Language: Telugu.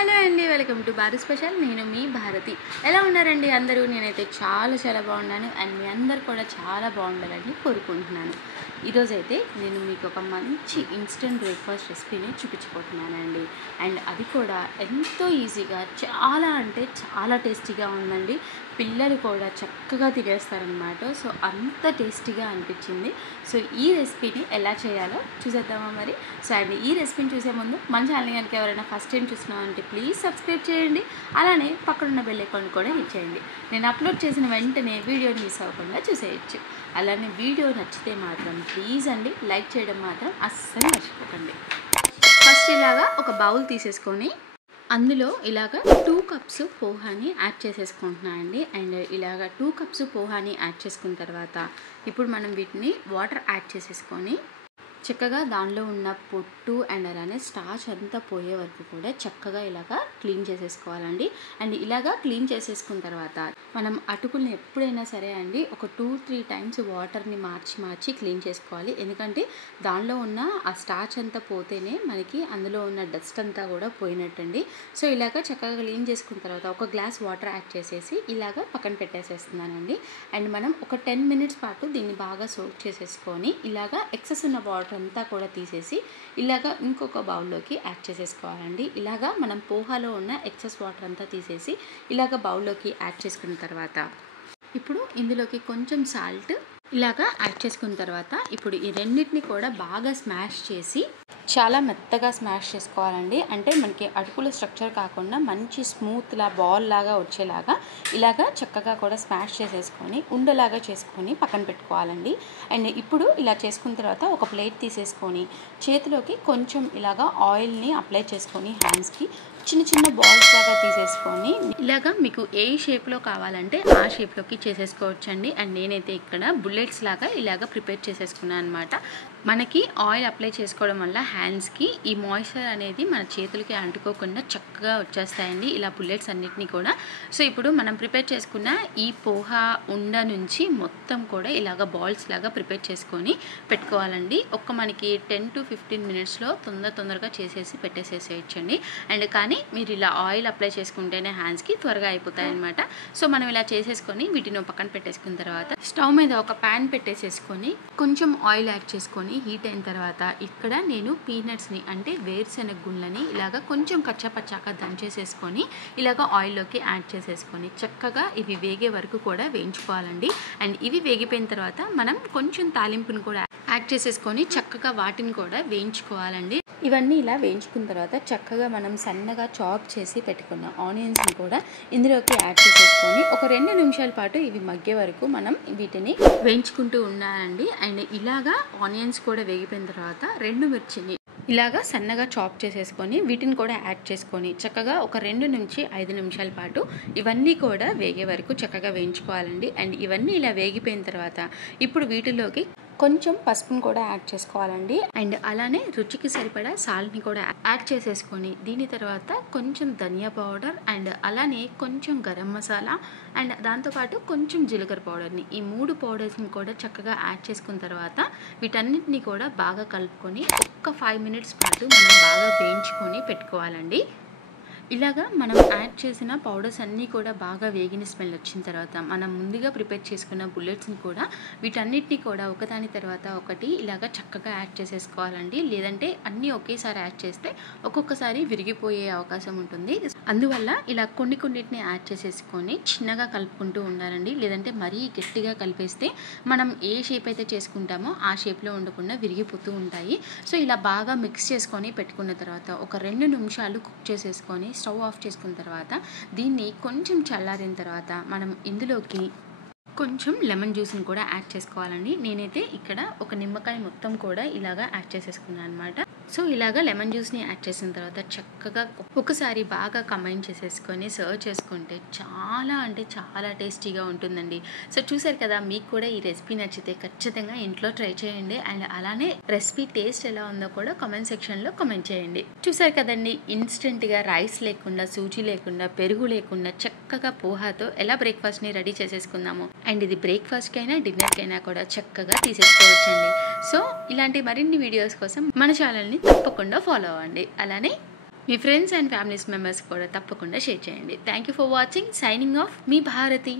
హలో అండి, వెల్కమ్ టు భారత్ స్పెషల్. నేను మీ భారతి. ఎలా ఉన్నారండి అందరూ? నేనైతే చాలా బాగున్నాను అండ్ మీ అందరు కూడా చాలా బాగుండాలని కోరుకుంటున్నాను. ఈరోజైతే నేను మీకు ఒక మంచి ఇన్స్టెంట్ బ్రేక్ఫాస్ట్ రెసిపీని చూపించబోతున్నానండి. అండ్ అది కూడా ఎంతో ఈజీగా చాలా అంటే చాలా టేస్టీగా ఉందండి. పిల్లలు కూడా చక్కగా తినేస్తారనమాట. సో అంత టేస్టీగా అనిపించింది. సో ఈ రెసిపీని ఎలా చేయాలో చూసేద్దామా మరి. సో అండ్ ఈ రెసిపీని చూసే ముందు మన ఛానల్ కనుక ఎవరైనా ఫస్ట్ టైం చూస్తున్నామంటే ప్లీజ్ సబ్స్క్రైబ్ చేయండి. అలానే పక్కనున్న బెల్ ఐకాన్ కూడా హిట్ చేయండి. నేను అప్లోడ్ చేసిన వెంటనే వీడియోని మిస్ అవ్వకుండా చూసేయచ్చు. అలానే వీడియో నచ్చితే మాత్రం ప్లీజ్ అండి లైక్ చేయడం మాత్రం అస్సలు మర్చిపోకండి. ఫస్ట్ ఇలాగా ఒక బౌల్ తీసేసుకొని అందులో ఇలాగ 2 కప్స్ పోహాని యాడ్ చేసేసుకుంటున్నాను అండి. అండ్ ఇలాగ 2 కప్స్ పోహాని యాడ్ చేసుకున్న తర్వాత ఇప్పుడు మనం వీటిని వాటర్ యాడ్ చేసేసుకొని చక్కగా దానిలో ఉన్న పొట్టు అండ్ అలానే స్టార్చ్ అంతా పోయే వరకు కూడా చక్కగా ఇలాగా క్లీన్ చేసేసుకోవాలండి. అండ్ ఇలాగా క్లీన్ చేసేసుకున్న తర్వాత మనం అటుకుల్ని ఎప్పుడైనా సరే అండి ఒక 2-3 టైమ్స్ వాటర్ని మార్చి క్లీన్ చేసుకోవాలి. ఎందుకంటే దానిలో ఉన్న ఆ స్టార్చ్ అంతా పోతేనే మనకి అందులో ఉన్న డస్ట్ అంతా కూడా పోయినట్టండి. సో ఇలాగ చక్కగా క్లీన్ చేసుకున్న తర్వాత ఒక గ్లాస్ వాటర్ యాడ్ చేసేసి ఇలాగ పక్కన పెట్టేసేస్తున్నానండి. అండ్ మనం ఒక 10 మినిట్స్ పాటు దీన్ని బాగా సోక్ చేసేసుకొని ఇలాగ ఎక్సెస్ ఉన్న వాటర్ అంతా కూడా తీసేసి ఇలాగ ఇంకొక బౌల్లోకి యాడ్ చేసేసుకోవాలండి. ఇలాగా మనం పోహాలో ఉన్న ఎక్సెస్ వాటర్ అంతా తీసేసి ఇలాగ బౌల్లోకి యాడ్ చేసుకున్న తర్వాత ఇప్పుడు ఇందులోకి కొంచెం సాల్ట్ ఇలాగా యాడ్ చేసుకున్న తర్వాత ఇప్పుడు ఈ రెండింటిని కూడా బాగా స్మాష్ చేసి చాలా మెత్తగా స్మాష్ చేసుకోవాలండి. అంటే మనకి అటుకుల స్ట్రక్చర్ కాకుండా మంచి స్మూత్లా బాల్ లాగా వచ్చేలాగా ఇలాగా చక్కగా కూడా స్మాష్ చేసేసుకొని ఉండలాగా చేసుకొని పక్కన పెట్టుకోవాలండి. అండ్ ఇప్పుడు ఇలా చేసుకున్న తర్వాత ఒక ప్లేట్ తీసేసుకొని చేతిలోకి కొంచెం ఇలాగా ఆయిల్ని అప్లై చేసుకొని హ్యాండ్స్కి చిన్న బాల్స్ లాగా తీసేసుకొని ఇలాగా మీకు ఏ షేప్లో కావాలంటే ఆ షేప్లోకి చేసేసుకోవచ్చండి. అండ్ నేనైతే ఇక్కడ బుల్లెట్స్ లాగా ఇలాగ ప్రిపేర్ చేసేసుకున్నాను అనమాట. మనకి ఆయిల్ అప్లై చేసుకోవడం వల్ల హ్యాండ్స్కి ఈ మాయిశ్చర్ అనేది మన చేతులకి అంటుకోకుండా చక్కగా వచ్చేస్తాయండి ఇలా బుల్లెట్స్ అన్నిటినీ కూడా. సో ఇప్పుడు మనం ప్రిపేర్ చేసుకున్న ఈ పోహా ఉండ నుంచి మొత్తం కూడా ఇలాగ బాల్స్ లాగా ప్రిపేర్ చేసుకొని పెట్టుకోవాలండి. మనకి 10-15 మినిట్స్లో తొందరగా చేసేసి పెట్టేసేసేయచ్చండి. అండ్ కానీ మీరు ఇలా ఆయిల్ అప్లై చేసుకుంటేనే హ్యాండ్స్కి త్వరగా అయిపోతాయి అనమాట. సో మనం ఇలా చేసేసుకొని వీటిని పక్కన పెట్టేసుకున్న తర్వాత స్టవ్ మీద ఒక ప్యాన్ పెట్టేసేసుకొని కొంచెం ఆయిల్ యాడ్ చేసుకొని హీట్ అయిన తర్వాత ఇక్కడ నేను పీనట్స్ని అంటే వేరుశెనగ గుళ్ళని ఇలాగ కొంచెం కచ్చాపచ్చాక దంచేసేసుకొని ఇలాగ ఆయిల్లోకి యాడ్ చేసేసుకొని చక్కగా ఇవి వేగే వరకు కూడా వేయించుకోవాలండి. అండ్ ఇవి వేగిపోయిన తర్వాత మనం కొంచెం తాలింపుని కూడా యాడ్ చేసేసుకొని చక్కగా వాటిని కూడా వేయించుకోవాలండి. ఇవన్నీ ఇలా వేయించుకున్న తర్వాత చక్కగా మనం సన్నగా చాప్ చేసి పెట్టుకున్న ఆనియన్స్ని కూడా ఇందులోకి యాడ్ చేసేసుకొని ఒక 2 నిమిషాల పాటు ఇవి మగ్గే వరకు మనం వీటిని వేయించుకుంటూ ఉండాలండి. అండ్ ఇలాగా ఆనియన్స్ కూడా వేగిపోయిన తర్వాత 2 మిర్చిని ఇలాగా సన్నగా చాప్ చేసేసుకొని వీటిని కూడా యాడ్ చేసుకొని చక్కగా ఒక 2-5 నిమిషాల పాటు ఇవన్నీ కూడా వేగే వరకు చక్కగా వేయించుకోవాలండి. అండ్ ఇవన్నీ ఇలా వేగిపోయిన తర్వాత ఇప్పుడు వీటిలోకి కొంచెం పసుపును కూడా యాడ్ చేసుకోవాలండి. అండ్ అలానే రుచికి సరిపడా సాల్ట్ని కూడా యాడ్ చేసేసుకొని దీని తర్వాత కొంచెం ధనియా పౌడర్ అండ్ అలానే కొంచెం గరం మసాలా అండ్ దాంతోపాటు కొంచెం జీలకర్ర పౌడర్ని ఈ 3 పౌడర్స్ని కూడా చక్కగా యాడ్ చేసుకున్న తర్వాత వీటన్నిటిని కూడా బాగా కలుపుకొని ఒక్క 5 మినిట్స్ పాటు మనం బాగా వేయించుకొని పెట్టుకోవాలండి. ఇలాగా మనం యాడ్ చేసిన పౌడర్స్ అన్నీ కూడా బాగా వేగిన స్మెల్ వచ్చిన తర్వాత మనం ముందుగా ప్రిపేర్ చేసుకున్న బుల్లెట్స్ని కూడా వీటన్నిటిని కూడా ఒకదాని తర్వాత ఒకటి ఇలాగా చక్కగా యాడ్ చేసేసుకోవాలండి. లేదంటే అన్నీ ఒకేసారి యాడ్ చేస్తే ఒక్కొక్కసారి విరిగిపోయే అవకాశం ఉంటుంది. అందువల్ల ఇలా కొన్నిటిని యాడ్ చేసేసుకొని చిన్నగా కలుపుకుంటూ ఉండాలండి. లేదంటే మరీ గట్టిగా కలిపేస్తే మనం ఏ షేప్ అయితే చేసుకుంటామో ఆ షేప్లో ఉండకుండా విరిగిపోతూ ఉంటాయి. సో ఇలా బాగా మిక్స్ చేసుకొని పెట్టుకున్న తర్వాత ఒక 2 నిమిషాలు కుక్ చేసేసుకొని స్టవ్ ఆఫ్ చేసుకున్న తర్వాత దీన్ని కొంచెం చల్లారిన తర్వాత మనం ఇందులోకి కొంచెం లెమన్ జ్యూస్ని కూడా యాడ్ చేసుకోవాలండి. నేనైతే ఇక్కడ ఒక నిమ్మకాయ మొత్తం కూడా ఇలాగా యాడ్ చేసేసుకున్నాను అనమాట. సో ఇలాగ లెమన్ జ్యూస్ని యాడ్ చేసిన తర్వాత చక్కగా ఒకసారి బాగా కంబైన్ చేసేసుకొని సర్వ్ చేసుకుంటే చాలా అంటే చాలా టేస్టీగా ఉంటుందండి. సో చూసారు కదా, మీకు కూడా ఈ రెసిపీ నచ్చితే ఖచ్చితంగా ఇంట్లో ట్రై చేయండి. అండ్ అలానే రెసిపీ టేస్ట్ ఎలా ఉందో కూడా కామెంట్ సెక్షన్లో కామెంట్ చేయండి. చూసారు కదండి, ఇన్స్టెంట్గా రైస్ లేకుండా సూజీ లేకుండా పెరుగు లేకుండా చక్కగా పోహాతో ఎలా బ్రేక్ఫాస్ట్ని రెడీ చేసేసుకుందాము. అండ్ ఇది బ్రేక్ఫాస్ట్కైనా డిన్నర్కైనా కూడా చక్కగా తీసేసుకోవచ్చండి. సో ఇలాంటి మరిన్ని వీడియోస్ కోసం మన ఛానల్ని తప్పకుండా ఫాలో అవ్వండి. అలానే మీ ఫ్రెండ్స్ అండ్ ఫ్యామిలీస్ మెంబర్స్ కూడా తప్పకుండా షేర్ చేయండి. Thank you for watching. Signing off మీ భారతి.